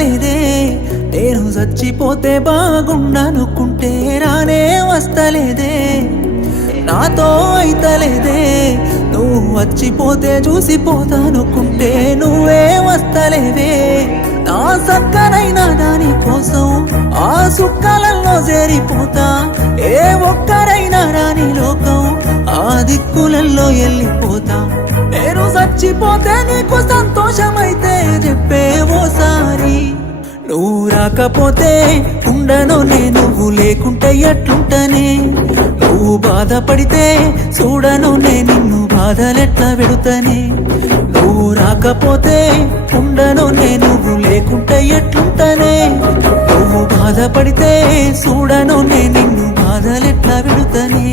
వస్తలేదే నేను చచ్చిపోతే బాగుండనుకుంటే రానే వస్తలేదే నాతో అయితలేదే నువ్వు వచ్చిపోతే చూసిపోతానుకుంటే నువ్వే వస్తలేవే నా సక్కనైనా దాని కోసం ఆ సుక్కలలో చేరిపోతా ఏ ఒక్కరైనా రాని లోకం ఆ దిక్కులలో వెళ్ళిపోతా నేను చచ్చిపోతే నీకు సంతోషమైతే చెప్పే ఓసారి నువ్వు రాకపోతే ఉండను నువ్వు లేకుంటే ఎట్లుంటనే నువ్వు బాధపడితే చూడను నిన్ను బాధలెట్లా పెడుతనే నువ్వు రాకపోతే ఉండను నువ్వు లేకుంటే ఎట్లుంటనే నువ్వు బాధపడితే చూడను నిన్ను బాధలెట్లా పెడుతనే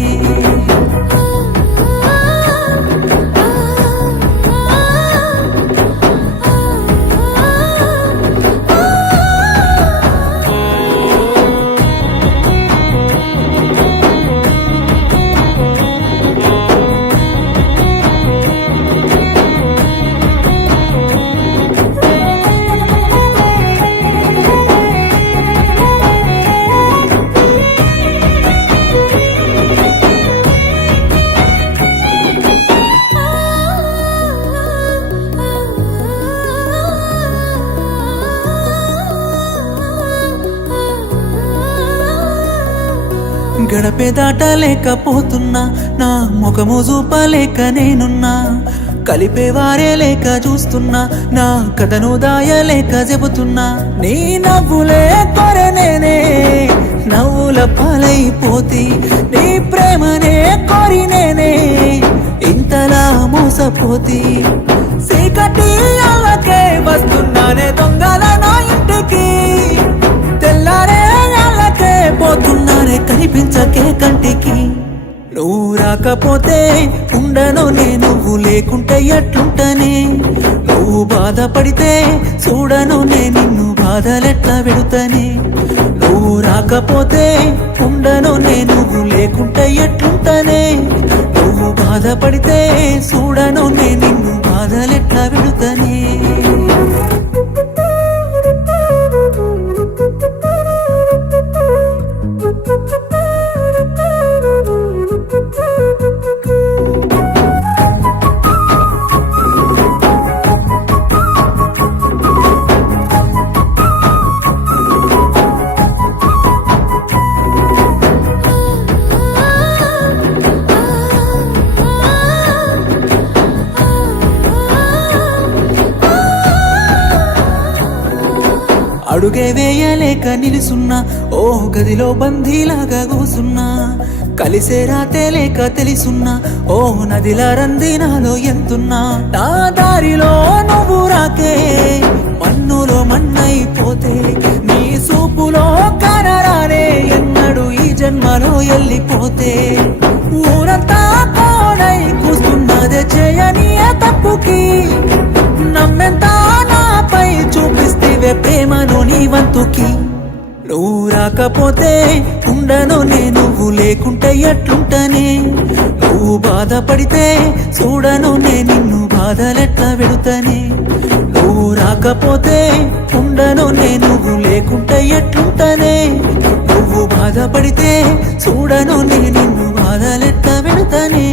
గడపే దాటలేకపోతున్నా నా ముఖము చూపలేక నేనున్నా కలిపేవారే లేక చూస్తున్నా నా కథను దాయలేక చెబుతున్నా నీ నవ్వులే కొరె నేనే నవ్వుల పాలైపోతి నీ ప్రేమనే కోరి నేనే ఇంతలా మోసపోతి సీకటి అల్లకే వస్తున్నానే దొంగల నా ఇంటికి తెల్లారే అల్లకే పోతున్నానే కనిపించకే కంటికి నువ్వు రాకపోతే ఉండను నువ్వు లేకుంటే ఎట్లుంటనే నువ్వు బాధపడితే చూడను నిన్ను బాధలెట్లా పెడుతనే నువ్వు రాకపోతే ఉండను నువ్వు లేకుంటే ఎట్లుంటనే నువ్వు బాధపడితే చూడను నిన్ను బాధలెట్లా పెడుతనే అడుగే వేయలేక నిలుసున్నా ఓ గదిలో బందీలాగా కూసున్నా కలిసే రాతే లేక తెలుసున్నా ఓ నదిలా రందినాలో ఎంతున్నా నా దారిలో నువ్వు రాకే మన్నులో మన్నైపోతే నీ సూపులో కనరానే ఎన్నడు ఈ జన్మలో వెళ్ళిపోతే ఊరంతా కోడై కూస్తున్నదే చేయని తప్పుకి నమ్మెంత నాపై చూపిస్తేవే ప్రేమను నీ వంతుకి నువ్వు రాకపోతే ఉండను నువ్వు లేకుంటే ఎట్లుంటనే నువ్వు బాధపడితే చూడను నిన్ను బాధలెట్లా పెడుతనే నువ్వు రాకపోతే ఉండను నువ్వు లేకుంటే ఎట్లుంటనే నువ్వు బాధపడితే చూడను నిన్ను బాధలెట్లా పెడుతనే